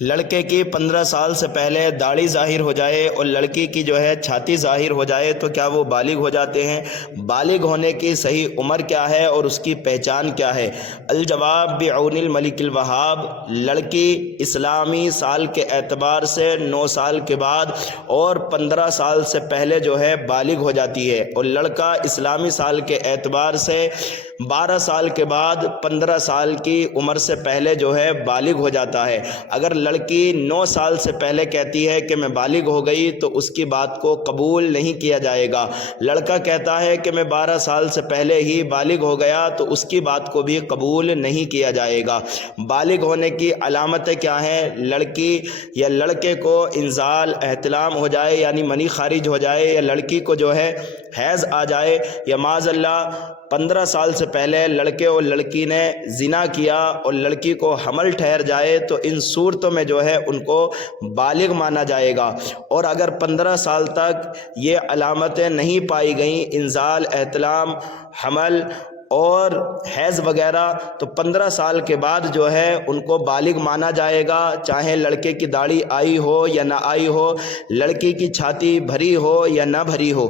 لڑکے کی 15 سال سے پہلے داڑھی ظاہر ہو جائے اور لڑکی کی جو ہے چھاتی ظاہر ہو جائے تو کیا وہ بالغ ہو جاتے ہیں؟ بالغ ہونے کی صحیح عمر کیا ہے اور اس کی پہچان کیا ہے؟ الجواب بعون الملک الوہاب، لڑکی اسلامی سال کے اعتبار سے 9 سال کے بعد اور 15 سال سے پہلے جو ہے بالغ ہو جاتی ہے، اور لڑکا اسلامی سال کے اعتبار سے 12 سال کے بعد 15 سال کی عمر سے پہلے جو ہے بالغ ہو جاتا ہے۔ اگر لڑکی 9 سال سے پہلے کہتی ہے کہ میں بالغ ہو گئی تو اس کی بات کو قبول نہیں کیا جائے گا۔ لڑکا کہتا ہے کہ میں 12 سال سے پہلے ہی بالغ ہو گیا تو اس کی بات کو بھی قبول نہیں کیا جائے گا۔ بالغ ہونے کی علامتیں کیا ہیں؟ لڑکی یا لڑکے کو انزال احتلام ہو جائے یعنی منی خارج ہو جائے، یا لڑکی کو جو ہے حیض آ جائے، یا معاذ اللہ 15 سال سے پہلے لڑکے اور لڑکی نے زنا کیا اور لڑکی کو حمل ٹھہر جائے تو ان صورتوں میں جو ہے ان کو بالغ مانا جائے گا۔ اور اگر 15 سال تک یہ علامتیں نہیں پائی گئیں، انزال، احتلام، حمل اور حیض وغیرہ، تو 15 سال کے بعد جو ہے ان کو بالغ مانا جائے گا، چاہے لڑکے کی داڑھی آئی ہو یا نہ آئی ہو، لڑکی کی چھاتی بھری ہو یا نہ بھری ہو۔